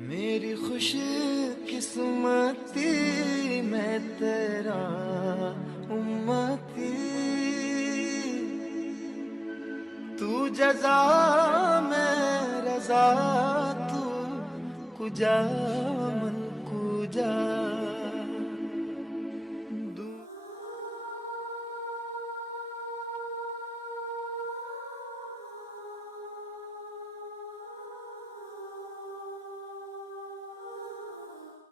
میری خوش قسمتی میں تیرا امتی، تو جزا میں رضا، تو کجا من کجا.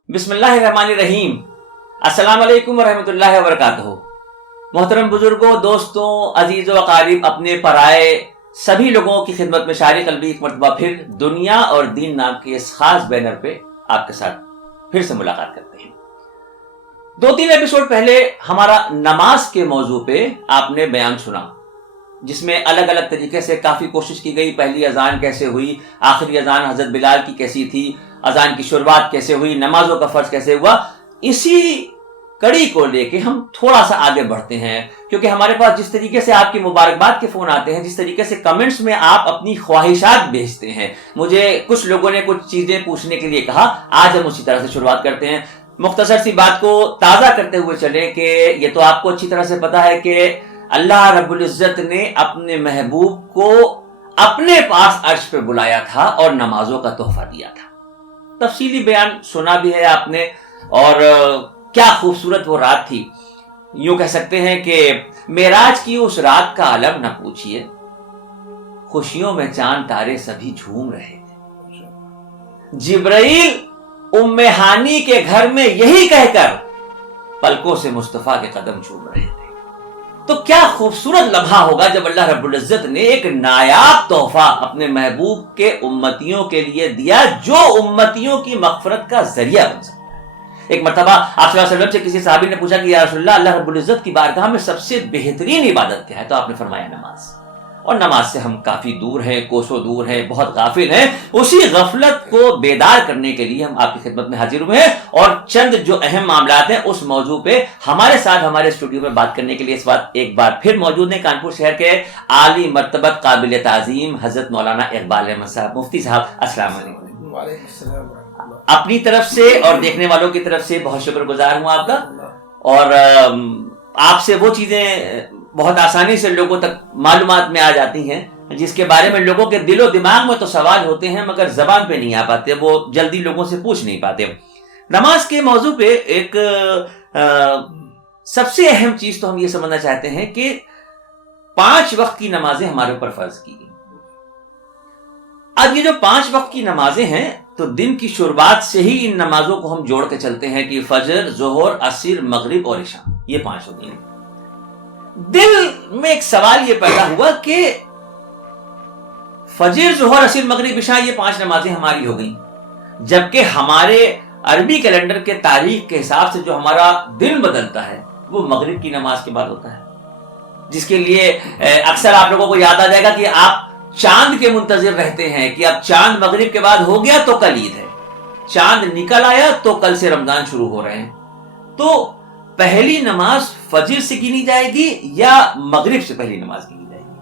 بسم اللہ الرحمن الرحیم. السلام علیکم ورحمۃ اللہ وبرکاتہ. محترم بزرگوں، دوستوں، عزیز و اقارب، اپنے پرائے سبھی لوگوں کی خدمت میں شاری قلبی ایک مرتبہ پھر دنیا اور دین نام کے اس خاص بینر پہ آپ کے ساتھ پھر سے ملاقات کرتے ہیں. 2-3 ایپیسوڈ پہلے ہمارا نماز کے موضوع پہ آپ نے بیان سنا، جس میں الگ الگ طریقے سے کافی کوشش کی گئی. پہلی اذان کیسے ہوئی، آخری اذان حضرت بلال کی کیسی تھی، اذان کی شروعات کیسے ہوئی، نمازوں کا فرض کیسے ہوا. اسی کڑی کو لے کے ہم تھوڑا سا آگے بڑھتے ہیں، کیونکہ ہمارے پاس جس طریقے سے آپ کی مبارکباد کے فون آتے ہیں، جس طریقے سے کمنٹس میں آپ اپنی خواہشات بھیجتے ہیں، مجھے کچھ لوگوں نے کچھ چیزیں پوچھنے کے لیے کہا. آج ہم اسی طرح سے شروعات کرتے ہیں. مختصر سی بات کو تازہ کرتے ہوئے چلیں کہ یہ تو آپ کو اچھی طرح سے پتا ہے کہ اللہ رب العزت نے اپنے محبوب کو اپنے پاس عرش پہ بلایا تھا اور نمازوں کا تحفہ دیا تھا. تفصیلی بیان سنا بھی ہے آپ نے، اور کیا خوبصورت وہ رات تھی. یوں کہہ سکتے ہیں کہ معراج کی اس رات کا عالم نہ پوچھئے، خوشیوں میں چاند تارے سبھی جھوم رہے تھے. جبرائیل ام ہانی کے گھر میں یہی کہہ کر پلکوں سے مصطفیٰ کے قدم چوم رہے تھے. تو کیا خوبصورت لمحہ ہوگا جب اللہ رب العزت نے ایک نایاب تحفہ اپنے محبوب کے امتیوں کے لیے دیا، جو امتیوں کی مغفرت کا ذریعہ بن سکتا ہے. ایک مرتبہ آپ صلی اللہ علیہ وسلم سے کسی صحابی نے پوچھا کہ یا رسول اللہ رب العزت کی بارگاہ میں سب سے بہترین عبادت کیا ہے؟ تو آپ نے فرمایا نماز. اور نماز سے ہم کافی دور ہیں، کوسوں دور ہیں، بہت غافل ہیں. اسی غفلت کو بیدار کرنے کے لیے ہم آپ کی خدمت میں حاضر ہوئے ہیں، اور چند جو اہم معاملات ہیں اس موضوع پہ ہمارے ساتھ ہمارے اسٹوڈیو میں بات کرنے کے لیے اس وقت ایک بار پھر موجود ہیں کانپور شہر کے عالی مرتبت قابل تعظیم حضرت مولانا اقبال احمد صاحب. مفتی صاحب السلام علیکم. وعلیکم السلام. اپنی طرف سے اور دیکھنے والوں کی طرف سے بہت شکر گزار ہوں آپ کا، اور آپ سے وہ چیزیں بہت آسانی سے لوگوں تک معلومات میں آ جاتی ہیں جس کے بارے میں لوگوں کے دل و دماغ میں تو سوال ہوتے ہیں مگر زبان پہ نہیں آ پاتے، وہ جلدی لوگوں سے پوچھ نہیں پاتے. نماز کے موضوع پہ ایک سب سے اہم چیز تو ہم یہ سمجھنا چاہتے ہیں کہ 5 وقت کی نمازیں ہمارے اوپر فرض کی گئی. اب یہ جو 5 وقت کی نمازیں ہیں تو دن کی شروعات سے ہی ان نمازوں کو ہم جوڑ کے چلتے ہیں کہ فجر، ظہر، عصر، مغرب اور عشاء، یہ 5 ہوتی ہیں. دل میں ایک سوال یہ پیدا ہوا کہ فجر، ظہر، عصر، مغرب، عشاء یہ 5 نمازیں ہماری ہو گئیں، جبکہ ہمارے عربی کیلنڈر کے تاریخ کے حساب سے جو ہمارا دن بدلتا ہے وہ مغرب کی نماز کے بعد ہوتا ہے، جس کے لیے اکثر آپ لوگوں کو یاد آ جائے گا کہ آپ چاند کے منتظر رہتے ہیں کہ اب چاند مغرب کے بعد ہو گیا تو کل عید ہے، چاند نکل آیا تو کل سے رمضان شروع ہو رہے ہیں. تو پہلی نماز فجر سے گنی جائے گی یا مغرب سے پہلی نماز گنی جائے گی؟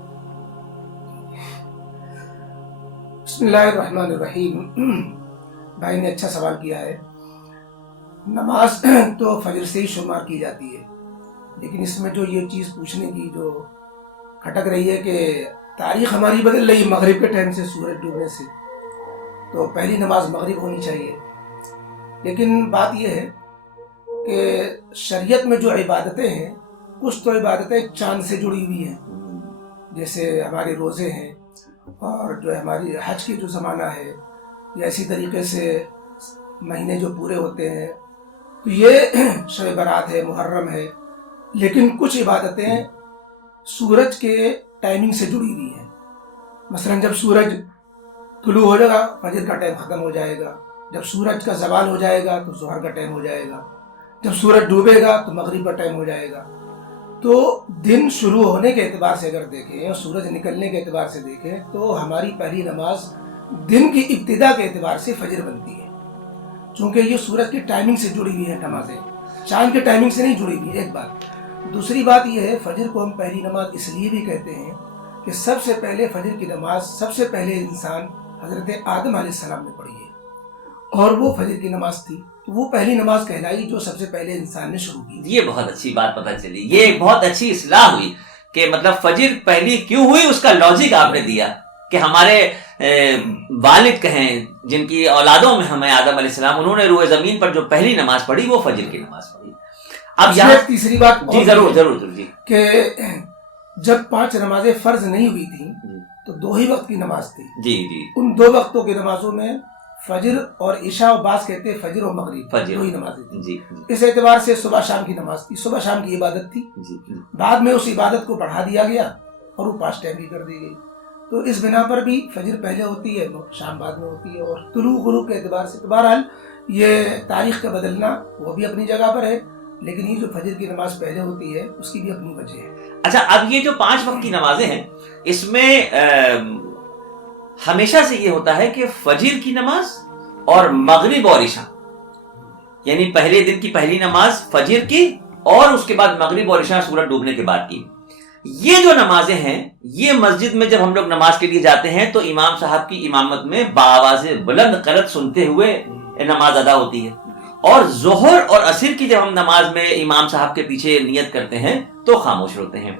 بسم اللہ الرحمن الرحیم. بھائی نے اچھا سوال کیا ہے. نماز تو فجر سے ہی شمار کی جاتی ہے، لیکن اس میں جو یہ چیز پوچھنے کی جو کھٹک رہی ہے کہ تاریخ ہماری بدل رہی مغرب کے ٹائم سے، سورج ڈوبنے سے، تو پہلی نماز مغرب ہونی چاہیے. لیکن بات یہ ہے کہ شریعت میں جو عبادتیں ہیں، کچھ تو عبادتیں چاند سے جڑی ہوئی ہیں، جیسے ہمارے روزے ہیں، اور جو ہماری حج کی جو زمانہ ہے، یا اسی طریقے سے مہینے جو پورے ہوتے ہیں، تو یہ شب برات ہے، محرم ہے. لیکن کچھ عبادتیں سورج کے ٹائمنگ سے جڑی ہوئی ہیں. مثلا جب سورج طلوع ہو جائے گا فجر کا ٹائم ختم ہو جائے گا، جب سورج کا زوال ہو جائے گا تو ظہر کا ٹائم ہو جائے گا، جب سورج ڈوبے گا تو مغرب کا ٹائم ہو جائے گا. تو دن شروع ہونے کے اعتبار سے اگر دیکھیں اور سورج نکلنے کے اعتبار سے دیکھیں تو ہماری پہلی نماز دن کی ابتدا کے اعتبار سے فجر بنتی ہے، چونکہ یہ سورج کی ٹائمنگ سے جڑی ہوئی ہیں نمازیں، چاند کے ٹائمنگ سے نہیں جڑی ہوئی. ایک بات. دوسری بات یہ ہے، فجر کو ہم پہلی نماز اس لیے بھی کہتے ہیں کہ سب سے پہلے فجر کی نماز سب سے پہلے انسان حضرت آدم علیہ السلام نے پڑھی ہے، اور وہ فجر کی نماز تھی. وہ پہلی نماز کہلائی جو سب سے پہلے انسان نے شروع کی. یہ بہت اچھی بات پتہ چلی، یہ ایک بہت اچھی اصلاح ہوئی کہ مطلب فجر پہلی کیوں ہوئی، اس کا لاجک آپ نے دیا کہ ہمارے والد کہیں جن کی اولادوں میں ہمیں آدم علیہ السلام، انہوں نے روئے زمین پر جو پہلی نماز پڑھی وہ فجر کی نماز پڑھی. اب یہاں تیسری بات جی ضرور ضرور جی کہ جب 5 نمازیں فرض نہیں ہوئی تھیں تو 2 ہی وقت کی نماز تھی. جی جی ان 2 وقتوں کی نمازوں میں فجر اور عشاء، و بعض کہتے ہیں فجر و مغرب، فجر 2 ہی نمازیں تھیں. جی اس اعتبار سے صبح شام کی نماز تھی، صبح شام کی عبادت تھی. جی بعد میں اس عبادت کو بڑھا دیا گیا اور وہ 5 ٹائم کی کر دی گئی. تو اس بنا پر بھی فجر پہلے ہوتی ہے، شام بعد میں ہوتی ہے. اور طلوع غروب کے اعتبار سے بہرحال یہ تاریخ کا بدلنا وہ بھی اپنی جگہ پر ہے، لیکن یہ جو فجر کی نماز پہلے ہوتی ہے اس کی بھی اپنی وجہ ہے. اچھا، اب یہ جو 5 وقت کی نمازیں ہیں اس میں ہمیشہ سے یہ ہوتا ہے کہ فجر کی نماز اور مغرب اور عشاء، یعنی پہلے دن کی پہلی نماز فجر کی اور اس کے بعد مغرب اور عشاء سورج ڈوبنے کے بعد کی. یہ جو نمازیں ہیں یہ مسجد میں جب ہم لوگ نماز کے لیے جاتے ہیں تو امام صاحب کی امامت میں بآواز بلند قرأت سنتے ہوئے نماز ادا ہوتی ہے. اور ظہر اور عصر کی جب ہم نماز میں امام صاحب کے پیچھے نیت کرتے ہیں تو خاموش ہوتے ہیں.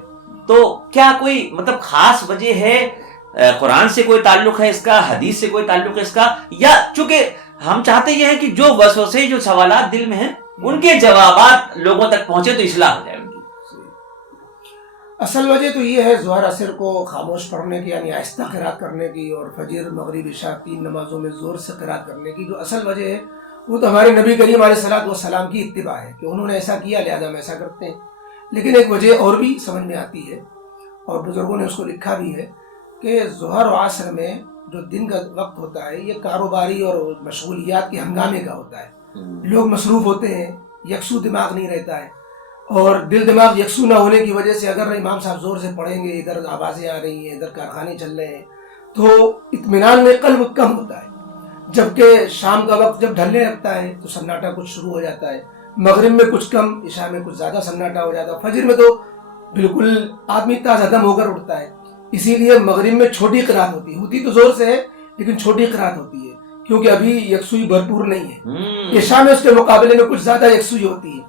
تو کیا کوئی مطلب خاص وجہ ہے؟ قرآن سے کوئی تعلق ہے اس کا، حدیث سے کوئی تعلق ہے اس کا، یا چونکہ ہم چاہتے یہ ہیں کہ جو وسوسے جو سوالات دل میں ہیں ان کے جوابات لوگوں تک پہنچے تو اصلاح ہو جائے ان کی؟ اصل وجہ تو یہ ہے ظہر عصر کو خاموش پڑھنے کی، یعنی آہستہ قرات کرنے کی، اور فجر مغرب عشاء 3 نمازوں میں زور سے قرات کرنے کی جو اصل وجہ ہے وہ تو ہمارے نبی کریم علیہ الصلوۃ والسلام کی اتباع ہے کہ انہوں نے ایسا کیا لہذا ہم ایسا کرتے ہیں. لیکن ایک وجہ اور بھی سمجھ میں آتی ہے اور بزرگوں نے اس کو لکھا بھی ہے کہ ظہر و عصر میں جو دن کا وقت ہوتا ہے یہ کاروباری اور مشغولیات کے ہنگامے کا ہوتا ہے. لوگ مصروف ہوتے ہیں، یکسو دماغ نہیں رہتا ہے، اور دل دماغ یکسو نہ ہونے کی وجہ سے اگر امام صاحب زور سے پڑھیں گے، ادھر آوازیں آ رہی ہیں، ادھر کارخانے چل رہے ہیں، تو اطمینان میں قلب کم ہوتا ہے. جبکہ شام کا وقت جب ڈھلنے لگتا ہے تو سناٹا کچھ شروع ہو جاتا ہے، مغرب میں کچھ کم، عشاء میں کچھ زیادہ سناٹا ہو جاتا ہے، فجر میں تو بالکل آدمی تازہ دم ہو کر اٹھتا ہے. اسی لیے مغرب میں چھوٹی قرات ہوتی تو زور سے ہے لیکن چھوٹی قرات ہوتی ہے کیونکہ ابھی یکسوئی بھرپور نہیں ہے. عشاء میں اس کے مقابلے میں کچھ زیادہ یکسوئی ہوتی ہے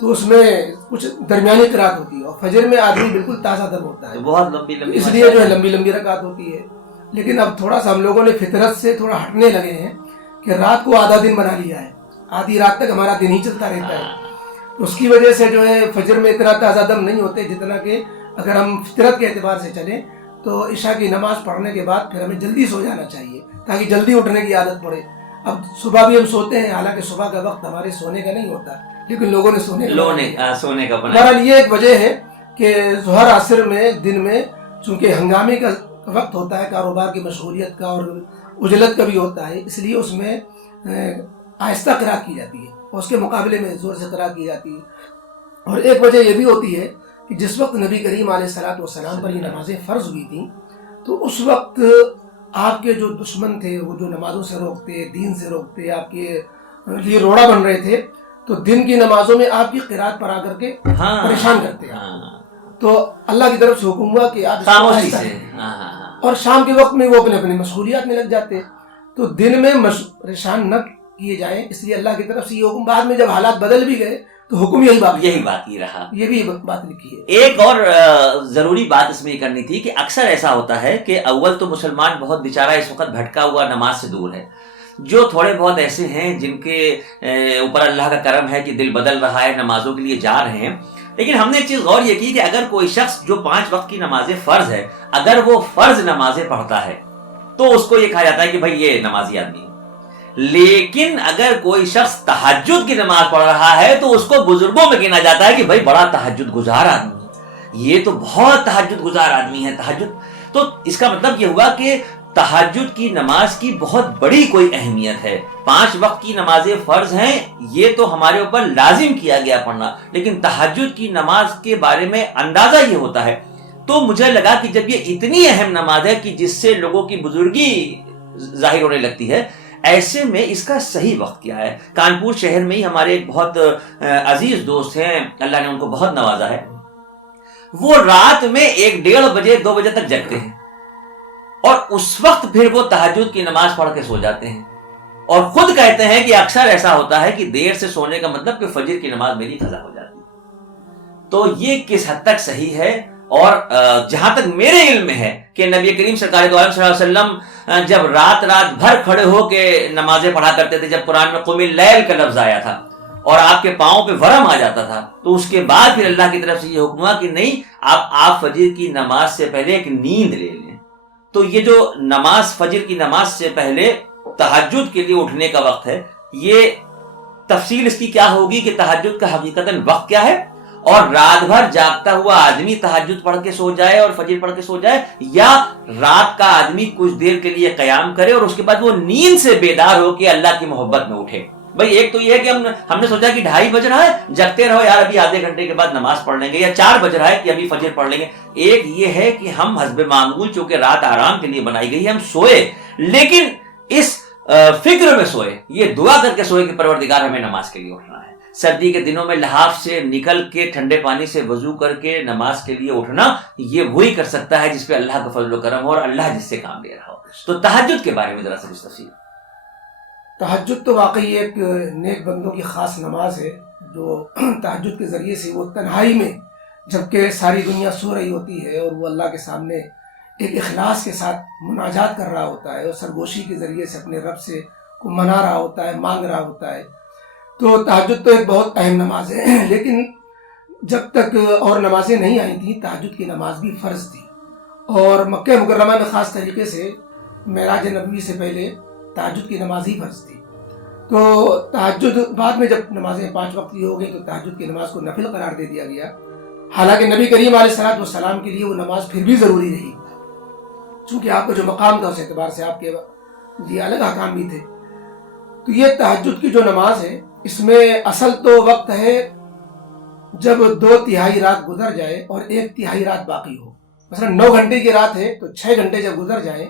تو اس میں کچھ درمیانی قرات ہوتی ہے، اور فجر میں آدمی بالکل تازہ دم ہوتا ہے، بہت لمبی اس لیے جو ہے لمبی لمبی رکعت ہوتی ہے. لیکن اب تھوڑا سا ہم لوگوں نے فطرت سے تھوڑا ہٹنے لگے ہیں کہ رات کو آدھا دن بنا لیا ہے، آدھی رات تک ہمارا دن ہی چلتا رہتا ہے. اس کی وجہ سے جو ہے فجر میں اتنا تازہ دم نہیں ہوتے جتنا کہ اگر ہم فطرت کے اعتبار سے چلیں تو عشاء کی نماز پڑھنے کے بعد پھر ہمیں جلدی سو جانا چاہیے تاکہ جلدی اٹھنے کی عادت پڑے. اب صبح بھی ہم سوتے ہیں، حالانکہ صبح کا وقت ہمارے سونے کا نہیں ہوتا، لیکن لوگوں نے سونے کا بنا. بہرحال یہ ایک وجہ ہے کہ ظہر عصر میں دن میں چونکہ ہنگامے کا وقت ہوتا ہے، کاروبار کی مشغولیت کا اور اجلت کا بھی ہوتا ہے، اس لیے اس میں آہستہ قرات کی جاتی ہے اور اس کے مقابلے میں زور سے قرات کی جاتی ہے. اور ایک وجہ یہ بھی ہوتی ہے کہ جس وقت نبی کریم علیہ الصلوۃ والسلام پر یہ نمازیں فرض ہوئی تھیں تو اس وقت آپ کے جو دشمن تھے وہ جو نمازوں سے روکتے، دین سے روکتے، آپ کے لیے روڑا بن رہے تھے، تو دن کی نمازوں میں آپ کی قرات پر آ کر کے پریشان کرتے ہیں. تو اللہ کی طرف سے حکم ہوا کہ آپ خاموشی سے، اور شام کے وقت میں وہ اپنے اپنے مشغولیات میں لگ جاتے. تو دن میں پریشان نہ کیے جائیں، اس لیے اللہ کی طرف سے یہ حکم. بعد میں جب حالات بدل بھی گئے تو حکم یہی بات ہی رہا. یہ بھی بات لکھی ہے. ایک اور ضروری بات اس میں یہ کرنی تھی کہ اکثر ایسا ہوتا ہے کہ اول تو مسلمان بہت بیچارہ اس وقت بھٹکا ہوا نماز سے دور ہے. جو تھوڑے بہت ایسے ہیں جن کے اوپر اللہ کا کرم ہے کہ دل بدل رہا ہے، نمازوں کے لیے جا رہے ہیں. لیکن ہم نے ایک چیز غور یہ کی کہ اگر کوئی شخص جو 5 وقت کی نمازیں فرض ہے، اگر وہ فرض نمازیں پڑھتا ہے تو اس کو یہ کہا جاتا ہے کہ بھائی یہ نمازی آدمی ہے. لیکن اگر کوئی شخص تہجد کی نماز پڑھ رہا ہے تو اس کو بزرگوں میں گنا جاتا ہے کہ بھائی بڑا تہجد گزار آدمی ہے، یہ تو بہت تہجد گزار آدمی ہے. تہجد تو اس کا مطلب یہ ہوا کہ تہجد کی نماز کی بہت بڑی کوئی اہمیت ہے. 5 وقت کی نمازیں فرض ہیں، یہ تو ہمارے اوپر لازم کیا گیا پڑھنا، لیکن تہجد کی نماز کے بارے میں اندازہ یہ ہوتا ہے. تو مجھے لگا کہ جب یہ اتنی اہم نماز ہے کہ جس سے لوگوں کی بزرگی ظاہر ہونے لگتی ہے، ایسے میں اس کا صحیح وقت کیا ہے. کانپور شہر میں ہی ہمارے ایک بہت عزیز دوست ہیں، اللہ نے ان کو بہت نوازا ہے. وہ رات میں 1 1:30 بجے 2 بجے تک جگتے ہیں اور اس وقت پھر وہ تہجد کی نماز پڑھ کے سو جاتے ہیں. اور خود کہتے ہیں کہ اکثر ایسا ہوتا ہے کہ دیر سے سونے کا مطلب کہ فجر کی نماز میری قضا ہو جاتی ہے۔ تو یہ کس حد تک صحیح ہے؟ اور جہاں تک میرے علم میں ہے کہ نبی کریم سرکار دو عالم صلی اللہ علیہ وسلم جب رات بھر کھڑے ہو کے نمازیں پڑھا کرتے تھے، جب قرآن میں قم اللیل کا لفظ آیا تھا اور آپ کے پاؤں پہ ورم آ جاتا تھا، تو اس کے بعد پھر اللہ کی طرف سے یہ حکم ہوا کہ نہیں، آپ فجر کی نماز سے پہلے ایک نیند لے لیں۔ تو یہ جو نماز فجر کی نماز سے پہلے تہجد کے لیے اٹھنے کا وقت ہے، یہ تفصیل اس کی کیا ہوگی کہ تہجد کا حقیقتاً وقت کیا ہے، اور رات بھر جاگتا ہوا آدمی تہجد پڑھ کے سو جائے اور فجر پڑھ کے سو جائے، یا رات کا آدمی کچھ دیر کے لیے قیام کرے اور اس کے بعد وہ نیند سے بیدار ہو کے اللہ کی محبت میں اٹھے۔ بھائی ایک تو یہ ہے کہ ہم نے سوچا کہ 2:30 بج رہا ہے، جگتے رہو یار، ابھی آدھے گھنٹے کے بعد نماز پڑھ لیں گے، یا 4 بج رہا ہے کہ ابھی فجر پڑھ لیں گے۔ ایک یہ ہے کہ ہم حسب معمول، چونکہ رات آرام کے لیے بنائی گئی ہے، ہم سوئے، لیکن اس فکر میں سوئے، یہ دعا کر کے سوئے کہ پروردگار ہمیں نماز کے لیے اٹھنا ہے۔ سردی کے دنوں میں لحاف سے نکل کے ٹھنڈے پانی سے وضو کر کے نماز کے لیے اٹھنا، یہ وہی کر سکتا ہے جس پہ اللہ کا فضل و کرم ہو اور اللہ جس سے کام لے رہا ہو۔ تو تہجد کے بارے میں ذرا سا تفصیل۔ تہجد تو واقعی ایک نیک بندوں کی خاص نماز ہے، جو تہجد کے ذریعے سے وہ تنہائی میں، جبکہ ساری دنیا سو رہی ہوتی ہے، اور وہ اللہ کے سامنے ایک اخلاص کے ساتھ مناجات کر رہا ہوتا ہے اور سرگوشی کے ذریعے سے اپنے رب سے کو منا رہا ہوتا ہے، مانگ رہا ہوتا ہے۔ تو تہجد تو ایک بہت اہم نماز ہے، لیکن جب تک اور نمازیں نہیں آئی تھیں، تہجد کی نماز بھی فرض تھی، اور مکہ مکرمہ میں خاص طریقے سے معراج نبوی سے پہلے تہجد کی نماز ہی فرض تھی۔ تو تہجد بعد میں جب نمازیں 5 وقت کی ہو گئی تو تہجد کی نماز کو نفل قرار دے دیا گیا، حالانکہ نبی کریم علیہ الصلوۃ والسلام کے لیے وہ نماز پھر بھی ضروری رہی، چونکہ آپ کا جو مقام تھا اس اعتبار سے آپ کے لیے الگ احکام بھی تھے۔ تو یہ تہجد کی جو نماز ہے، اس میں اصل تو وقت ہے جب 2/3 رات گزر جائے اور 1/3 رات باقی ہو۔ مثلا 9 گھنٹے کی رات ہے تو 6 گھنٹے جب گزر جائیں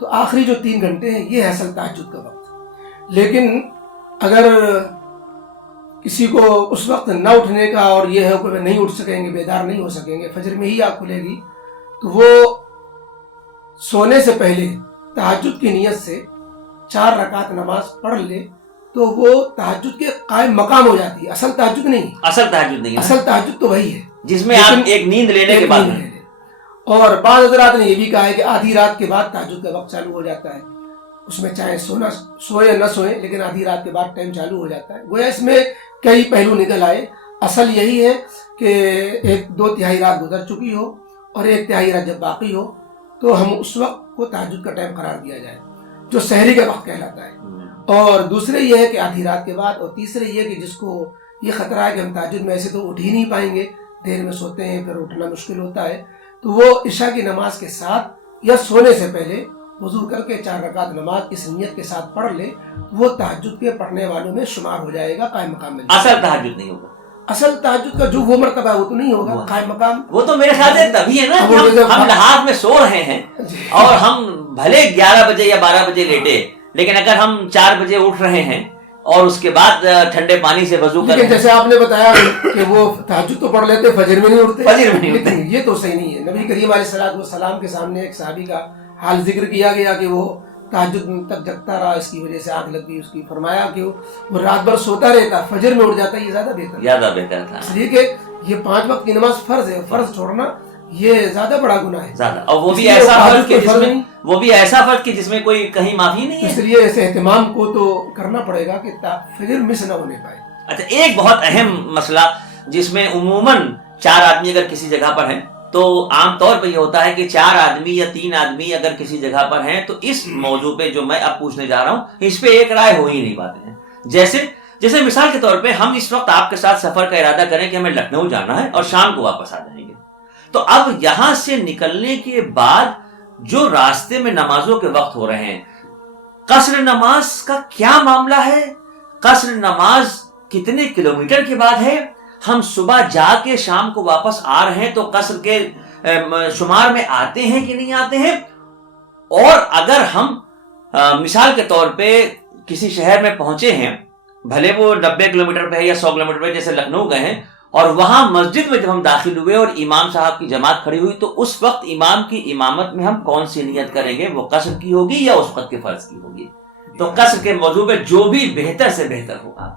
تو آخری جو 3 گھنٹے ہیں، یہ ہے اصل تہجد کا وقت۔ لیکن اگر کسی کو اس وقت نہ اٹھنے کا اور یہ ہے کہ نہیں اٹھ سکیں گے، بیدار نہیں ہو سکیں گے، فجر میں ہی آنکھ کھلے گی، تو وہ سونے سے پہلے تہجد کی نیت سے 4 رکعت نماز پڑھ لے تو وہ تہجد کے قائم مقام ہو جاتی ہے۔ اصل تہجد نہیں، اصل تہجد تو وہی ہے جس میں آپ ایک نیند لینے کے بعد۔ اور بعض حضرات نے یہ بھی کہا ہے کہ آدھی رات کے بعد تہجد کا وقت چالو ہو جاتا ہے، اس میں چاہے سوئے نہ سوئے، لیکن آدھی رات کے بعد ٹائم چالو ہو جاتا ہے۔ گویا اس میں کئی پہلو نکل آئے۔ اصل یہی ہے کہ 2/3 رات گزر چکی ہو اور 1/3 رات جب باقی ہو تو ہم اس وقت کو تہجد کا ٹائم قرار دیا جائے، جو سحری کا وقت کہلاتا ہے۔ اور دوسرے یہ ہے کہ آدھی رات کے بعد، اور تیسرے یہ کہ جس کو یہ خطرہ ہے کہ ہم تہجد میں ایسے تو اٹھ ہی نہیں پائیں گے، دیر میں سوتے ہیں، پھر اٹھنا مشکل ہوتا ہے، تو وہ عشاء کی نماز کے ساتھ یا سونے سے پہلے وضو کر کے 4 رکعت نماز اس نیت کے ساتھ پڑھ لے، وہ تہجد کے پڑھنے والوں میں شمار ہو جائے گا، قائم مقام میں۔ اصل تہجد نہیں ہوگا، اصل تہجد کا جو وہ مرتبہ ہے وہ تو نہیں ہوگا، قائم مقام وہ تو میرے خیال سے تبھی ہے نا کہ ہم لحاظ میں سو رہے ہیں، اور ہم بھلے 11 بجے یا 12 بجے لیٹے، لیکن اگر ہم 4 بجے اٹھ رہے ہیں اور اس کے بعد ٹھنڈے پانی سے وضو کر، جیسے آپ نے بتایا کہ وہ تہجد تو پڑھ لیتے، فجر میں نہیں اٹھتے، یہ تو صحیح نہیں ہے۔ نبی کریم علیہ الصلوۃ والسلام کے سامنے ایک صحابی کا حال ذکر کیا گیا کہ وہ تہجد تک جگتا رہا، اس کی وجہ سے آنکھ لگ گئی اس کی، فرمایا کہ وہ رات بھر سوتا رہتا، فجر میں اٹھ جاتا، یہ زیادہ بہتر تھا، اس لیے کہ یہ 5 وقت کی نماز فرض ہے، فرض چھوڑنا یہ زیادہ بڑا گناہ ہے، زیادہ، اور وہ بھی ایسا فرض کہ جس میں کوئی کہیں معافی نہیں ہے۔ اس لیے ایسے اہتمام کو تو کرنا پڑے گا کہ فجر مس نہ ہونے پائے۔ اچھا، ایک بہت اہم مسئلہ جس میں عموماً 4 آدمی اگر کسی جگہ پر ہیں تو عام طور پہ یہ ہوتا ہے کہ 4 آدمی یا 3 آدمی اگر کسی جگہ پر ہیں تو اس موضوع پہ جو میں اب پوچھنے جا رہا ہوں، اس پہ ایک رائے ہو ہی نہیں پاتے ہیں۔ جیسے مثال کے طور پہ ہم اس وقت آپ کے ساتھ سفر کا ارادہ کریں کہ ہمیں لکھنؤ جانا ہے اور شام کو واپس آ جائیں گے، تو اب یہاں سے نکلنے کے بعد جو راستے میں نمازوں کے وقت ہو رہے ہیں، قصر نماز کا کیا معاملہ ہے؟ قصر نماز کتنے کلومیٹر کے بعد ہے؟ ہم صبح جا کے شام کو واپس آ رہے ہیں تو قصر کے شمار میں آتے ہیں کہ نہیں آتے ہیں؟ اور اگر ہم مثال کے طور پہ کسی شہر میں پہنچے ہیں، بھلے وہ 90 کلومیٹر پہ ہے یا 100 کلومیٹر پہ، جیسے لکھنؤ گئے ہیں، اور وہاں مسجد میں جب ہم داخل ہوئے اور امام صاحب کی جماعت کھڑی ہوئی تو اس وقت امام کی امامت میں ہم کون سی نیت کریں گے؟ وہ قصر کی ہوگی یا اس وقت کے فرض کی ہوگی؟ تو قصر کے موضوع میں جو بھی بہتر سے بہتر ہوگا.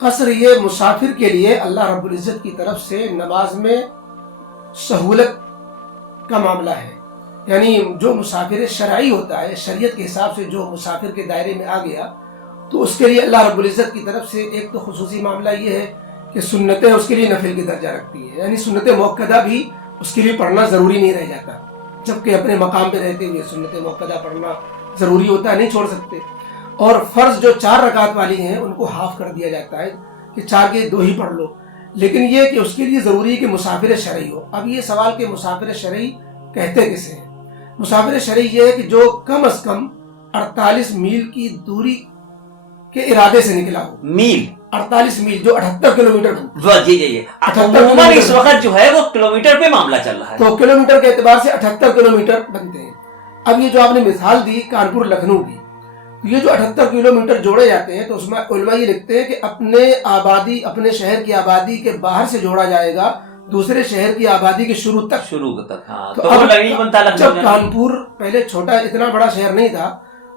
قصر یہ مسافر کے لیے اللہ رب العزت کی طرف سے نماز میں سہولت کا معاملہ ہے. یعنی جو مسافر شرعی ہوتا ہے، شریعت کے حساب سے جو مسافر کے دائرے میں آ گیا، تو اس کے لیے اللہ رب العزت کی طرف سے ایک تو خصوصی معاملہ یہ ہے کہ سنتیں اس کے لیے نفل کی درجہ رکھتی ہیں. یعنی سنت موقدہ بھی اس کے لیے پڑھنا ضروری نہیں رہ جاتا، جبکہ اپنے مقام پہ رہتے ہوئے سنت موقدہ پڑھنا ضروری ہوتا ہے، نہیں چھوڑ سکتے. اور فرض جو 4 رکعت والی ہیں ان کو ہاف کر دیا جاتا ہے کہ 4 کے 2 ہی پڑھ لو. لیکن یہ کہ اس کے لیے ضروری ہے کہ مسافر شرعی ہو. اب یہ سوال کہ مسافر شرعی کہتے کسے ہیں؟ مسافر شرعی یہ ہے کہ جو کم از کم 48 میل کی دوری کے ارادے سے نکلا ہو. میل 48 میل جو 78 کلومیٹر ہو. جی عموماً اس وقت جو ہے وہ کلومیٹر پہ معاملہ چل رہا ہے، تو کلومیٹر کے اعتبار سے 78 کلومیٹر بنتے ہیں. اب یہ جو آپ نے مثال دی کانپور لکھنؤ کی، تو یہ جو 78 کلومیٹر جوڑے جاتے ہیں تو اس میں علماء یہ لکھتے ہیں کہ اپنے شہر کی آبادی کے باہر سے جوڑا جائے گا دوسرے شہر کی آبادی کے شروع تک. ہاں. تو اب جب کانپور پہلے چھوٹا اتنا بڑا شہر نہیں تھا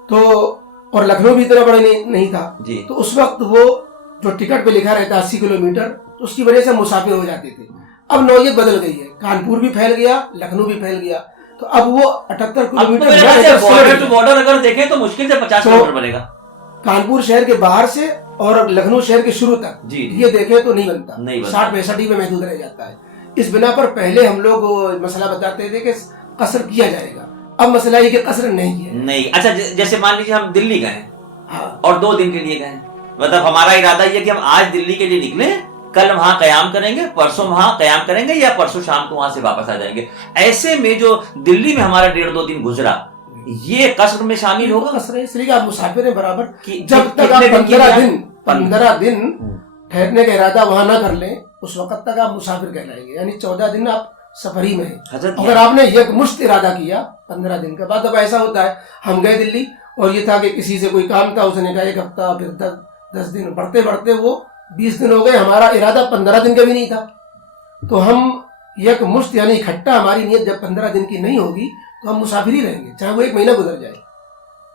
تو اور لکھنؤ بھی اتنا بڑا نہیں تھا جی. تو اس وقت وہ جو ٹکٹ پہ لکھا رہتا 80 کلومیٹر، تو اس کی وجہ سے مسافر ہو جاتے تھے. اب نوعیت بدل گئی ہے، کانپور بھی پھیل گیا، لکھنؤ بھی پھیل گیا، تو اب وہ 78 کلومیٹر بارڈر ٹو بارڈر اگر دیکھیں تو مشکل سے 50 کلومیٹر بنے گا. کانپور شہر کے باہر سے اور لکھنؤ شہر کے شروع تک جی یہ دیکھیں تو نہیں بنتا، 60-65 میں محدود رہ جاتا ہے. اس بنا پر پہلے ہم لوگ مسئلہ بتاتے تھے کہ قصر کیا جائے گا، اب مسئلہ یہ کہ قصر نہیں کیا نہیں. اچھا جیسے مان لیجیے ہم دلی گئے ہاں اور 2 دن کے لیے گئے، مطلب ہمارا ارادہ یہ کہ ہم آج دلی کے لیے نکلیں، کل وہاں قیام کریں گے، پرسوں وہاں قیام کریں گے، یا پرسوں شام کو وہاں سے واپس آ جائیں گے. ایسے میں جو دلی میں ہمارا 1.5-2 دن گزرا یہ قصر میں شامل ہوگا؟ قصر ہے، اس لیے کہ آپ مسافر ہیں برابر. جب تک آپ 15 دن ٹھہرنے کا ارادہ وہاں نہ کر لیں اس وقت تک آپ مسافر کہلائیں گے. یعنی 14 دن آپ سفری میں ہیں. اگر آپ نے یک مشت ارادہ کیا 15 دن کے بعد، اب ایسا ہوتا ہے ہم گئے دلی اور یہ تھا کہ کسی سے کوئی کام تھا، اس نے کہا 1 ہفتہ، پھر 10 دن، بڑھتے بڑھتے وہ 20 دن ہو گئے، ہمارا ارادہ 15 دن کا بھی نہیں تھا. تو ہم یک مشت یعنی اکٹھا ہماری نیت جب 15 دن کی نہیں ہوگی تو ہم مسافر ہی رہیں گے، چاہے وہ 1 مہینہ گزر جائے.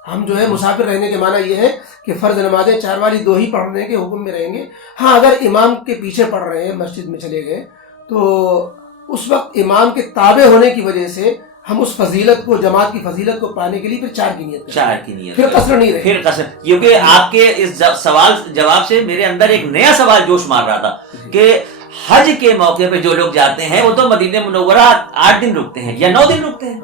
ہم جو ہے مسافر رہنے کے معنی یہ ہے کہ فرض نمازیں 4 والی 2 ہی پڑھنے کے حکم میں رہیں گے. ہاں اگر امام کے پیچھے پڑھ رہے ہیں، مسجد میں چلے گئے، تو اس وقت امام کے تابع ہونے کی وجہ سے ہم اس فضیلت کو، جماعت کی فضیلت کو پانے کے لیے پھر 4 کی نیت پھر قصر نہیں رہے. پھر قصر، کیونکہ آپ کے اس سوال جواب سے میرے اندر ایک نیا سوال جوش مار رہا تھا کہ حج کے موقع پہ جو لوگ جاتے ہیں وہ تو مدینہ منورہ 8 دن رکتے ہیں یا 9 دن رکتے ہیں.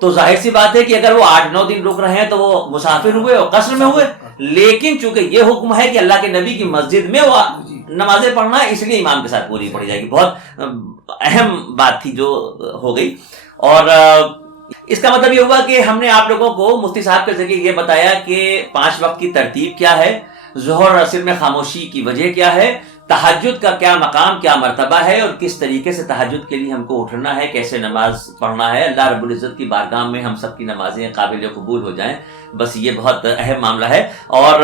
تو ظاہر سی بات ہے کہ اگر وہ 8-9 دن رک رہے ہیں تو وہ مسافر ہوئے اور قصر میں ہوئے. لیکن چونکہ یہ حکم ہے کہ اللہ کے نبی کی مسجد میں وہ نمازیں پڑھنا ہے، اس لیے امام کے ساتھ پوری پڑھی جائے گی. بہت اہم بات تھی جو ہو گئی. اور اس کا مطلب یہ ہوا کہ ہم نے آپ لوگوں کو مفتی صاحب کے ذریعے یہ بتایا کہ 5 وقت کی ترتیب کیا ہے، ظہر اور عصر میں خاموشی کی وجہ کیا ہے، تہجد کا کیا مقام، کیا مرتبہ ہے، اور کس طریقے سے تہجد کے لیے ہم کو اٹھنا ہے، کیسے نماز پڑھنا ہے، اللہ رب العزت کی بارگاہ میں ہم سب کی نمازیں قابل قبول ہو جائیں. بس یہ بہت اہم معاملہ ہے. اور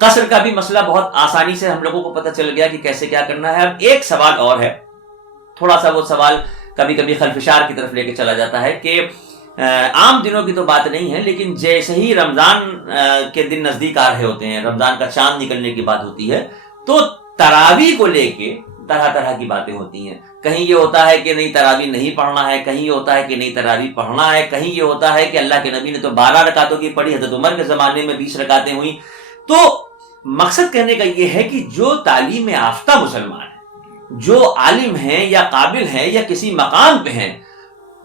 قصر کا بھی مسئلہ بہت آسانی سے ہم لوگوں کو پتہ چل گیا کہ کیسے کیا کرنا ہے. اب ایک سوال اور ہے، تھوڑا سا وہ سوال کبھی کبھی خلفشار کی طرف لے کے چلا جاتا ہے کہ عام دنوں کی تو بات نہیں ہے، لیکن جیسے ہی رمضان کے دن نزدیک آ رہے ہوتے ہیں، رمضان کا چاند نکلنے کی بات ہوتی ہے، تو تراویح کو لے کے طرح طرح کی باتیں ہوتی ہیں. کہیں یہ ہوتا ہے کہ نہیں تراویح نہیں پڑھنا ہے، کہیں یہ ہوتا ہے کہ نہیں تراویح پڑھنا ہے، کہیں یہ ہوتا ہے کہ اللہ کے نبی نے تو 12 رکعتوں کی پڑھی، حضرت عمر کے زمانے میں 20 رکعتیں ہوئیں. تو مقصد کہنے کا یہ ہے کہ جو تعلیم یافتہ مسلمان ہیں، جو عالم ہیں یا قابل ہیں یا کسی مقام پہ ہیں،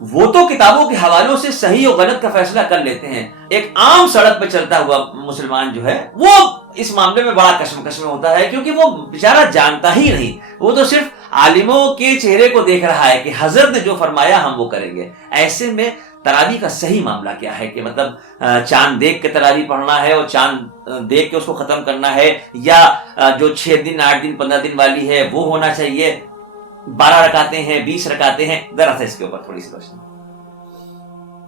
وہ تو کتابوں کے حوالوں سے صحیح و غلط کا فیصلہ کر لیتے ہیں. ایک عام سڑک پہ چلتا ہوا مسلمان جو ہے وہ اس معاملے میں بڑا کشمکش میں ہوتا ہے، کیونکہ وہ بیچارہ جانتا ہی نہیں، وہ تو صرف عالموں کے چہرے کو دیکھ رہا ہے کہ حضرت نے جو فرمایا ہم وہ کریں گے. ایسے میں تراویح کا صحیح معاملہ کیا ہے کہ مطلب چاند دیکھ کے تراویح پڑھنا ہے اور چاند دیکھ کے اس کو ختم کرنا ہے، یا جو 6 دن 8 دن 15 دن والی ہے وہ ہونا چاہیے، 12 رکعتیں ہیں 20 رکعتیں ہیں؟ ذرا سا اس کے اوپر تھوڑی سی روشنی.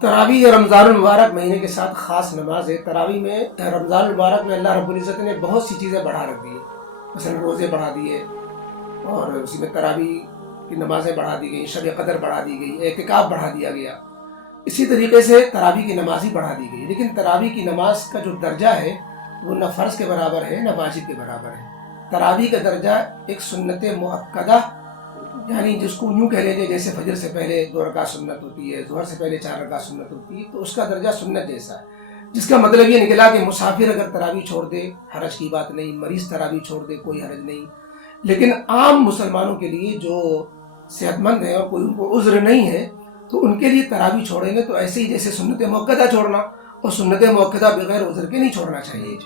تراویح رمضان المبارک مہینے کے ساتھ خاص نماز ہے. تراویح میں رمضان المبارک میں اللہ رب العزت نے بہت سی چیزیں بڑھا رکھ دی ہیں، مثلا روزے بڑھا دیے، اور اسی میں تراویح کی نمازیں بڑھا دی گئی، شب قدر بڑھا دی گئی، اعتکاف بڑھا دیا گیا. اسی طریقے سے تراویح کی نماز ہی بڑھا دی گئی، لیکن تراویح کی نماز کا جو درجہ ہے وہ نہ فرض کے برابر ہے نہ واجب کے برابر ہے۔ تراویح کا درجہ ایک سنت مؤکدہ، یعنی جس کو یوں کہہ لیجیے جیسے فجر سے پہلے 2 رکعت سنت ہوتی ہے، ظہر سے پہلے 4 رکعت سنت ہوتی ہے، تو اس کا درجہ سنت جیسا ہے، جس کا مطلب یہ نکلا کہ مسافر اگر تراویح چھوڑ دے حرج کی بات نہیں، مریض تراویح چھوڑ دے کوئی حرج نہیں، لیکن عام مسلمانوں کے لیے جو صحت مند ہیں اور کوئی ان کو عذر نہیں ہے تو ان کے لیے تراویح چھوڑیں گے تو ایسے ہی جیسے سنت مؤکدہ چھوڑنا، اور سنت مؤکدہ بغیر عذر کے نہیں چھوڑنا چاہیے۔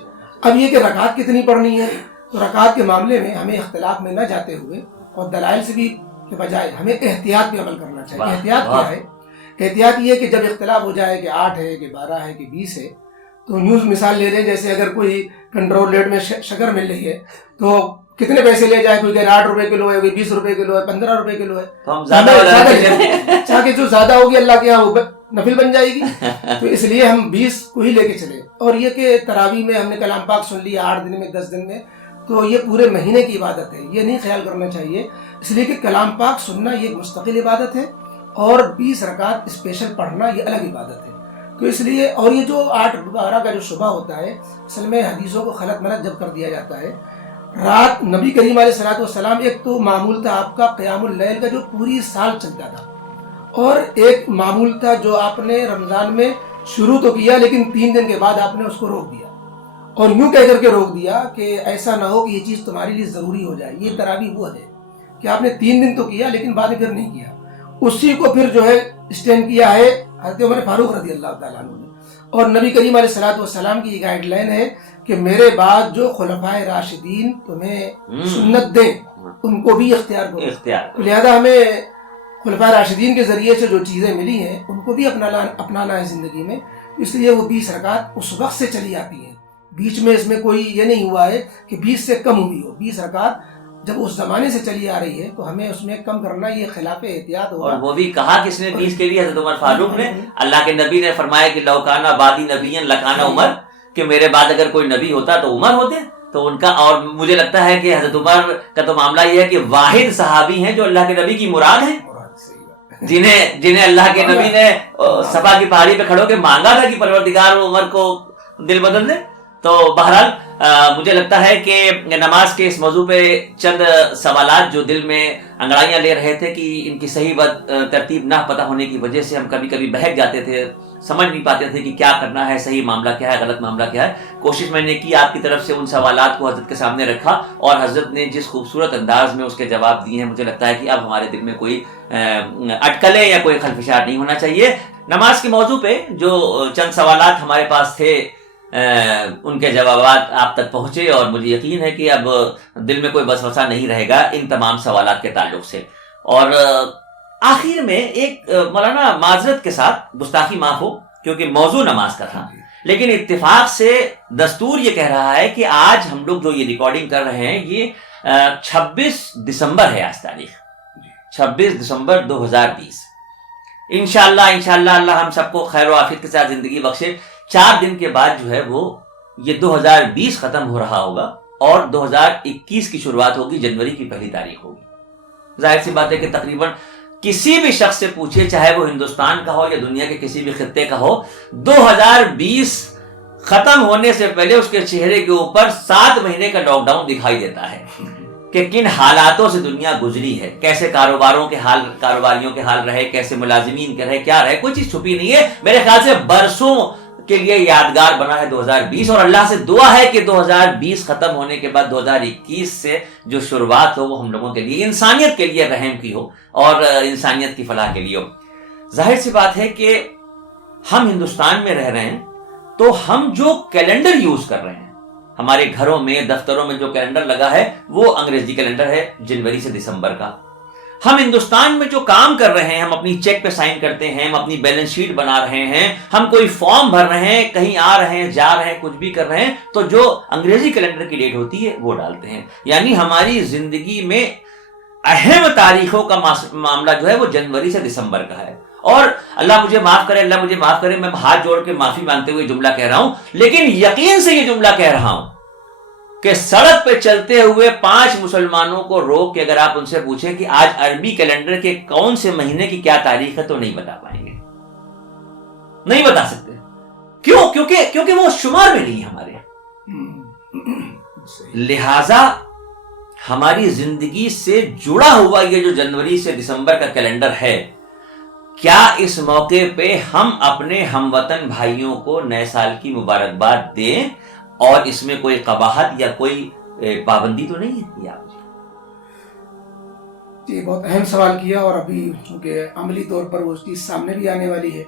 اب یہ کہ رکعت کتنی پڑھنی ہے، تو رکعت کے معاملے میں ہمیں اختلاف میں نہ جاتے ہوئے اور دلائل سے بھی کے بجائے ہمیں احتیاط پہ عمل کرنا چاہیے۔ احتیاط کیا ہے؟ احتیاط یہ کہ جب اختلاف ہو جائے کہ 8 ہے کہ 12 ہے کہ 20 ہے، تو نیوز مثال لے لیں، جیسے اگر کوئی کنٹرول ریٹ میں شکر مل رہی ہے تو کتنے پیسے لے جائے، کوئی کہہ 8 روپے کلو ہے، کوئی 20 روپے کلو ہے، 15 روپے کلو ہے، چاہ کے جو زیادہ ہوگی اللہ کے یہاں وہ نفل بن جائے گی، تو اس لیے ہم 20 کو ہی لے کے چلے۔ اور یہ کہ تراویح میں ہم نے کلام پاک سن لیا 8 دن میں 10 دن میں، تو یہ پورے مہینے کی عبادت ہے، یہ نہیں خیال کرنا چاہیے، اس لیے کہ کلام پاک سننا یہ ایک مستقل عبادت ہے اور 20 رکعت اسپیشل پڑھنا یہ الگ عبادت ہے۔ تو اس لیے، اور یہ جو 8 12 کا جو شبہ ہوتا ہے، اصل میں حدیثوں کو خلط ملط جب کر دیا جاتا ہے۔ رات نبی کریم علیہ الصلوۃ والسلام، ایک تو معمول تھا آپ کا قیام اللیل کا جو پوری سال چلتا تھا، اور ایک معمول تھا جو آپ نے رمضان میں شروع تو کیا لیکن 3 دن کے بعد آپ نے اس کو روک دیا، اور یوں کہہ کر کے روک دیا کہ ایسا نہ ہو کہ یہ چیز تمہارے لیے ضروری ہو جائے۔ یہ تراویح وہ ہے کہ آپ نے 3 دن تو کیا لیکن بعد میں پھر نہیں کیا، اسی کو پھر جو ہے اسٹینڈ کیا ہے حضرت عمر فاروق رضی اللہ تعالیٰ عنہ نے، اور نبی کریم علیہ الصلوۃ والسلام کی یہ گائیڈ لائن ہے کہ میرے بعد جو خلفائے راشدین تمہیں سنت دیں ان کو بھی اختیار کرو، لہذا ہمیں خلفائے راشدین کے ذریعے سے جو چیزیں ملی ہیں ان کو بھی اپنانا ہے زندگی میں، اس لیے وہ 20 رکعت اس وقت سے چلی آتی ہیں، بیچ میں اس میں کوئی یہ نہیں ہوا ہے کہ 20 سے کم ہوئی ہو۔ 20 رکعت جب اس زمانے سے چلی آ رہی ہے تو ہمیں اس میں کم کرنا یہ خلاف احتیاط ہوگا۔ اور وہ بھی کہا کس نے 20 کے لیے؟ حضرت عمر فاروق نے۔ اللہ کے نبی نے فرمایا کہ لو کانا بعدی نبی لکانا عمر، کہ میرے بعد اگر کوئی نبی ہوتا تو عمر ہوتے، تو ان کا، اور مجھے لگتا ہے کہ حضرت عمر کا تو معاملہ یہ ہے کہ واحد صحابی ہیں جو اللہ کے نبی کی مراد ہیں، جنہیں اللہ کے نبی نے صفا کی پہاڑی پہ کھڑو کے مانگا تھا کہ پروردگار عمر کو دل بدل دے۔ تو بہرحال مجھے لگتا ہے کہ نماز کے اس موضوع پہ چند سوالات جو دل میں انگڑائیاں لے رہے تھے کہ ان کی صحیح ترتیب نہ پتہ ہونے کی وجہ سے ہم کبھی کبھی بہک جاتے تھے، سمجھ نہیں پاتے تھے کہ کیا کرنا ہے، صحیح معاملہ کیا ہے، غلط معاملہ کیا ہے۔ کوشش میں نے کی آپ کی طرف سے ان سوالات کو حضرت کے سامنے رکھا، اور حضرت نے جس خوبصورت انداز میں اس کے جواب دیے ہیں، مجھے لگتا ہے کہ اب ہمارے دل میں کوئی اٹکلیں یا کوئی خلفشار نہیں ہونا چاہیے۔ نماز کے موضوع پہ جو چند سوالات ہمارے پاس تھے ان کے جوابات آپ تک پہنچے، اور مجھے یقین ہے کہ اب دل میں کوئی وسوسہ نہیں رہے گا ان تمام سوالات کے تعلق سے۔ اور آخر میں ایک مولانا معذرت کے ساتھ، گستاخی معاف ہو کیونکہ موضوع نماز کا تھا، لیکن اتفاق سے دستور یہ کہہ رہا ہے کہ آج ہم لوگ جو یہ ریکارڈنگ کر رہے ہیں یہ 26 دسمبر ہے، آج تاریخ 26 دسمبر 2020۔ انشاءاللہ اللہ ہم سب کو خیر و عافیت کے ساتھ زندگی بخشے۔ 4 دن کے بعد جو ہے وہ یہ 2020 ختم ہو رہا ہوگا اور 2021 کی شروعات ہوگی، جنوری کی 1 تاریخ ہوگی۔ ظاہر سی بات ہے کہ تقریباً کسی بھی شخص سے پوچھے، چاہے وہ ہندوستان کا ہو یا دنیا کے کسی بھی خطے کا ہو، 2020 ختم ہونے سے پہلے اس کے چہرے کے اوپر 7 مہینے کا لاک ڈاؤن دکھائی دیتا ہے کہ کن حالاتوں سے دنیا گزری ہے، کیسے کاروباریوں کے حال رہے، کیسے ملازمین کے رہے، کیا رہے، کوئی چیز چھپی نہیں ہے۔ میرے خیال سے برسوں کے لیے یادگار بنا ہے 2020، اور اللہ سے دعا ہے کہ 2020 ختم ہونے کے بعد 2021 سے جو شروعات ہو وہ ہم لوگوں کے لیے، انسانیت کے لیے رحم کی ہو اور انسانیت کی فلاح کے لیے ہو۔ ظاہر سی بات ہے کہ ہم ہندوستان میں رہ رہے ہیں تو ہم جو کیلنڈر یوز کر رہے ہیں، ہمارے گھروں میں، دفتروں میں جو کیلنڈر لگا ہے وہ انگریزی کیلنڈر ہے، جنوری سے دسمبر کا۔ ہم ہندوستان میں جو کام کر رہے ہیں، ہم اپنی چیک پہ سائن کرتے ہیں، ہم اپنی بیلنس شیٹ بنا رہے ہیں، ہم کوئی فارم بھر رہے ہیں، کہیں آ رہے ہیں، جا رہے ہیں، کچھ بھی کر رہے ہیں، تو جو انگریزی کیلنڈر کی ڈیٹ ہوتی ہے وہ ڈالتے ہیں۔ یعنی ہماری زندگی میں اہم تاریخوں کا معاملہ جو ہے وہ جنوری سے دسمبر کا ہے۔ اور اللہ مجھے معاف کرے، میں ہاتھ جوڑ کے معافی مانگتے ہوئے جملہ کہہ رہا ہوں، لیکن یقین سے یہ جملہ کہہ رہا ہوں کہ سڑک پہ چلتے ہوئے 5 مسلمانوں کو روک کے اگر آپ ان سے پوچھیں کہ آج عربی کیلنڈر کے کون سے مہینے کی کیا تاریخ ہے تو نہیں بتا پائیں گے۔ نہیں بتا سکتے. کیوں؟ کیونکہ وہ شمار میں نہیں ہے ہمارے. لہذا ہماری زندگی سے جڑا ہوا یہ جو جنوری سے دسمبر کا کیلنڈر ہے، کیا اس موقع پہ ہم اپنے ہم وطن بھائیوں کو نئے سال کی مبارکباد دیں اور اس میں کوئی قباحت یا کوئی پابندی تو نہیں ہے؟ جی بہت اہم سوال کیا، اور ابھی چونکہ عملی طور پر وہ چیز سامنے بھی آنے والی ہے.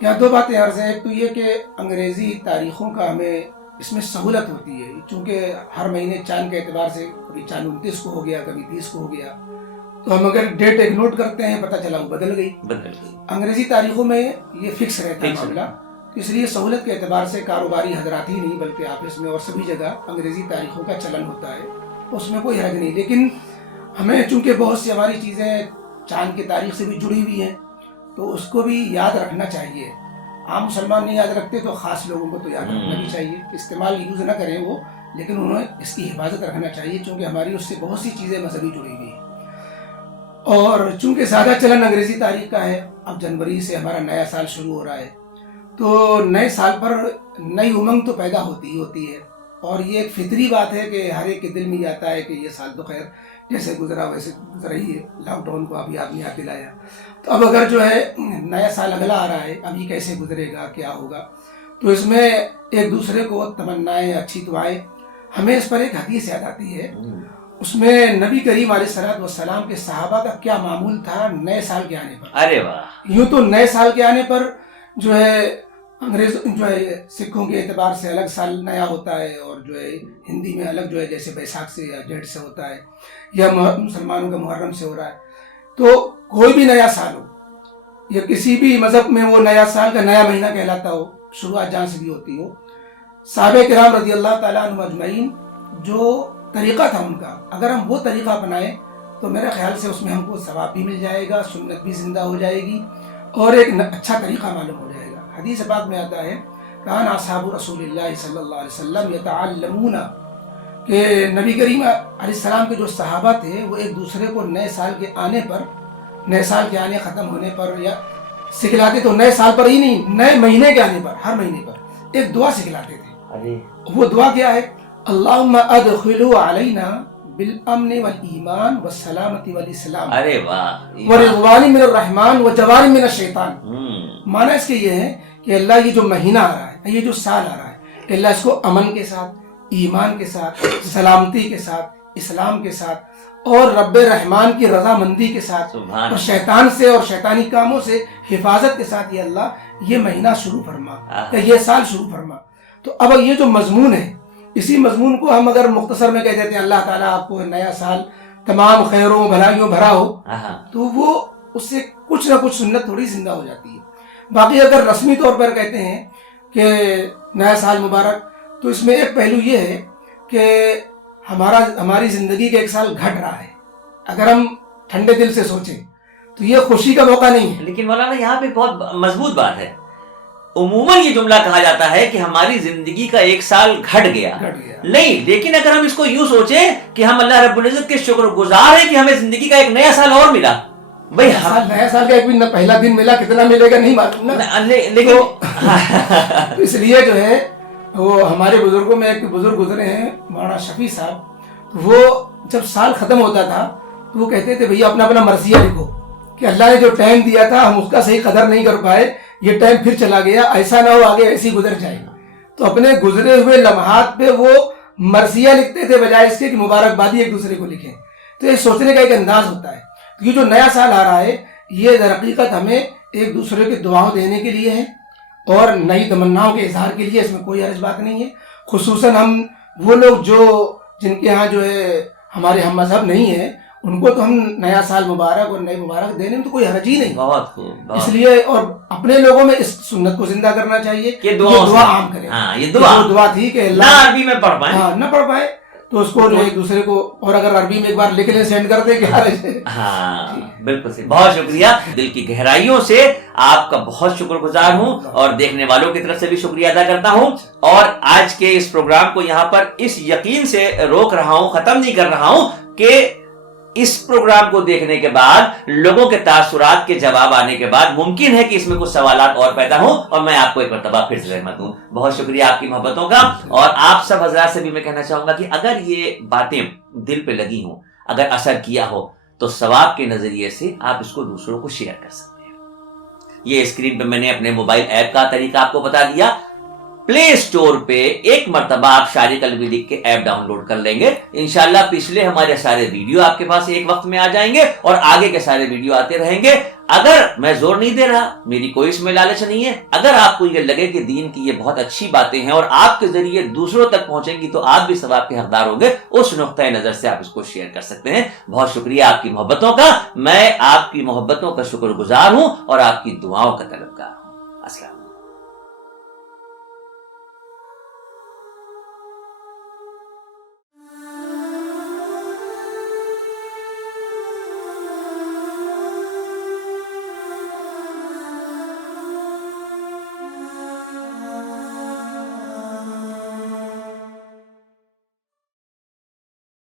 یہاں دو باتیں عرض ہیں. ایک تو یہ کہ انگریزی تاریخوں کا ہمیں اس میں سہولت ہوتی ہے، چونکہ ہر مہینے چاند کے اعتبار سے کبھی چاند 29 کو ہو گیا، کبھی 30 کو ہو گیا، تو ہم اگر ڈیٹ ایک نوٹ کرتے ہیں پتہ چلا وہ بدل گئی. انگریزی تاریخوں میں یہ فکس رہتا ہے معاملہ، اس لیے سہولت کے اعتبار سے کاروباری حضرات ہی نہیں بلکہ آفس میں اور سبھی جگہ انگریزی تاریخوں کا چلن ہوتا ہے، اس میں کوئی حرج نہیں. لیکن ہمیں چونکہ بہت سی ہماری چیزیں چاند کی تاریخ سے بھی جڑی ہوئی ہیں تو اس کو بھی یاد رکھنا چاہیے. عام مسلمان نہیں یاد رکھتے تو خاص لوگوں کو تو یاد رکھنا بھی چاہیے. استعمال یوز نہ کریں وہ، لیکن انہیں اس کی حفاظت رکھنا چاہیے چونکہ ہماری اس سے بہت سی چیزیں مذہبی جڑی ہوئی ہیں. اور چونکہ زیادہ چلن انگریزی تاریخ کا ہے، اب جنوری سے ہمارا نیا سال شروع ہو رہا ہے، تو نئے سال پر نئی امنگ تو پیدا ہوتی ہی ہوتی ہے. اور یہ ایک فطری بات ہے کہ ہر ایک کے دل میں یہ آتا ہے کہ یہ سال تو خیر جیسے گزرا ویسے گزرا ہی ہے. لاک ڈاؤن کو ابھی آپ نے یاد دلایا، تو اب اگر جو ہے نیا سال اگلا آ رہا ہے، ابھی کیسے گزرے گا، کیا ہوگا، تو اس میں ایک دوسرے کو تمنائیں، اچھی دعائیں. ہمیں اس پر ایک حدیث یاد آتی ہے، اس میں نبی کریم علیہ الصلوۃ والسلام کے صحابہ کا کیا معمول تھا نئے سال کے آنے پر. ارے واہ! یوں تو نئے سال کے آنے پر جو ہے انگریز جو ہے سکھوں کے اعتبار سے الگ سال نیا ہوتا ہے، اور جو ہے ہندی میں الگ جو ہے جیسے بیساکھ سے یا جیٹھ سے ہوتا ہے، یا مسلمانوں کا محرم سے ہو رہا ہے. تو کوئی بھی نیا سال ہو یا کسی بھی مذہب میں وہ نیا سال کا نیا مہینہ کہلاتا ہو، شروعات جہاں سے بھی ہوتی ہو. صحابہ کرام رضی اللہ تعالیٰ عنہ اجمعین جو طریقہ تھا ان کا، اگر ہم وہ طریقہ اپنائیں تو میرے خیال سے اس میں ہم کو ثواب بھی مل جائے گا، سنت بھی زندہ ہو جائے گی، اور ایک اچھا طریقہ معلوم ہو جائے گا. حدیث پاک میں آتا ہے کان اصحاب رسول اللہ صلی اللہ علیہ وسلم یتعلمون، کہ نبی کریم علیہ السلام کے جو صحابہ تھے وہ ایک دوسرے کو نئے سال کے آنے پر، نئے سال کے آنے ختم ہونے پر یا سکھلاتے، تو نئے سال پر ہی نہیں، نئے مہینے کے آنے پر، ہر مہینے پر ایک دعا سکھلاتے تھے. وہ دعا کیا ہے؟ اللہم ادخلوا علینا بالامن والایمان والسلامت والاسلام ورضوان من الرحمن وجوار من الشیطان. معنی اس کے یہ ہے کہ اللہ یہ جو مہینہ آ رہا ہے، یہ جو سال آ رہا ہے، کہ اللہ اس کو امن کے ساتھ، ایمان کے ساتھ، سلامتی کے ساتھ، اسلام کے ساتھ، اور رب رحمان کی رضامندی کے ساتھ، اور شیطان سے اور شیطانی کاموں سے حفاظت کے ساتھ یہ اللہ یہ مہینہ شروع فرما، کہ یہ سال شروع فرما. تو اب یہ جو مضمون ہے، اسی مضمون کو ہم اگر مختصر میں کہہ دیتے ہیں اللہ تعالیٰ آپ کو نیا سال تمام خیروں بھلائیوں بھرا ہو، تو وہ اس سے کچھ نہ کچھ سنت تھوڑی زندہ ہو جاتی ہے. باقی اگر رسمی طور پر کہتے ہیں کہ نیا سال مبارک، تو اس میں ایک پہلو یہ ہے کہ ہماری زندگی کا ایک سال گھٹ رہا ہے. اگر ہم ٹھنڈے دل سے سوچیں تو یہ خوشی کا موقع نہیں ہے. لیکن مولانا یہاں پہ بہت مضبوط بات ہے. عموماً یہ جملہ کہا جاتا ہے کہ ہماری زندگی کا ایک سال گھٹ گیا. نہیں، لیکن اگر ہم اس کو یوں سوچیں کہ ہم اللہ رب العزت کے شکر گزار ہیں کہ ہمیں زندگی کا ایک نیا سال اور ملا. بھائی نیا سال کا ایک بھی پہلا دن ملا، کتنا ملے گا نہیں معلوم نا. لیکن اس لیے جو ہے وہ ہمارے بزرگوں میں ایک بزرگ گزرے ہیں مولانا شفیع صاحب، وہ جب سال ختم ہوتا تھا تو وہ کہتے تھے بھئی اپنا اپنا مرثیہ لکھو کہ اللہ نے جو ٹائم دیا تھا ہم اس کا صحیح قدر نہیں کر پائے، یہ ٹائم پھر چلا گیا، ایسا نہ ہو آگے ایسے گزر جائے. تو اپنے گزرے ہوئے لمحات پہ وہ مرثیہ لکھتے تھے بجائے اس کے کہ مبارکبادی ایک دوسرے کو لکھیں. تو یہ سوچنے کا ایک انداز ہوتا ہے. یہ جو نیا سال آ رہا ہے یہ در حقیقت ہمیں ایک دوسرے کے دعاؤں دینے کے لیے ہے اور نئی تمناؤں کے اظہار کے لیے. اس میں کوئی حرج بات نہیں ہے. خصوصاً ہم وہ لوگ جن کے ہاں جو ہے ہمارے ہم مذہب نہیں ہے ان کو تو ہم نیا سال مبارک اور نئی مبارک دینے میں تو کوئی حرج ہی نہیں. بہت خوب. اس لیے اور اپنے لوگوں میں اس سنت کو زندہ کرنا چاہیے کہ دعا عام کریں. یہ دعا تھی کہ اللہ نہ عربی میں پڑھ پائیں، نہ پڑھ پائے تو اس کو ایک دوسرے کو، اور اگر عربی میں ایک بار لکھ لیں سینڈ کر دیں کہ ہاں بالکل صحیح. بہت شکریہ. دل کی گہرائیوں سے آپ کا بہت شکر گزار ہوں اور دیکھنے والوں کی طرف سے بھی شکریہ ادا کرتا ہوں. اور آج کے اس پروگرام کو یہاں پر اس یقین سے روک رہا ہوں، ختم نہیں کر رہا ہوں کہ اس پروگرام کو دیکھنے کے بعد لوگوں کے تاثرات کے جواب آنے کے بعد ممکن ہے کہ اس میں کچھ سوالات اور پیدا ہوں اور میں آپ کو ایک مرتبہ پھر سے رحمت دوں. بہت شکریہ آپ کی محبتوں کا. اور آپ سب حضرات سے بھی میں کہنا چاہوں گا کہ اگر یہ باتیں دل پہ لگی ہوں, اگر اثر کیا ہو, تو ثواب کے نظریے سے آپ اس کو دوسروں کو شیئر کر سکتے ہیں. یہ اسکرین پہ میں نے اپنے موبائل ایپ کا طریقہ آپ کو بتا دیا. پلے اسٹور پہ ایک مرتبہ آپ شاعری قلبی لکھ کے ایپ ڈاؤن لوڈ کر لیں گے, انشاءاللہ پچھلے ہمارے سارے ویڈیو آپ کے پاس ایک وقت میں آ جائیں گے اور آگے کے سارے ویڈیو آتے رہیں گے. اگر میں زور نہیں دے رہا, میری کوئی اس میں لالچ نہیں ہے, اگر آپ کو یہ لگے کہ دین کی یہ بہت اچھی باتیں ہیں اور آپ کے ذریعے دوسروں تک پہنچیں گی تو آپ بھی ثواب کے حقدار ہوں گے, اس نقطۂ نظر سے آپ اس کو شیئر کر سکتے ہیں. بہت شکریہ آپ کی محبتوں کا. میں آپ کی محبتوں کا شکر گزار ہوں اور آپ کی دعاؤں کا طلبگار ہوں. السلام.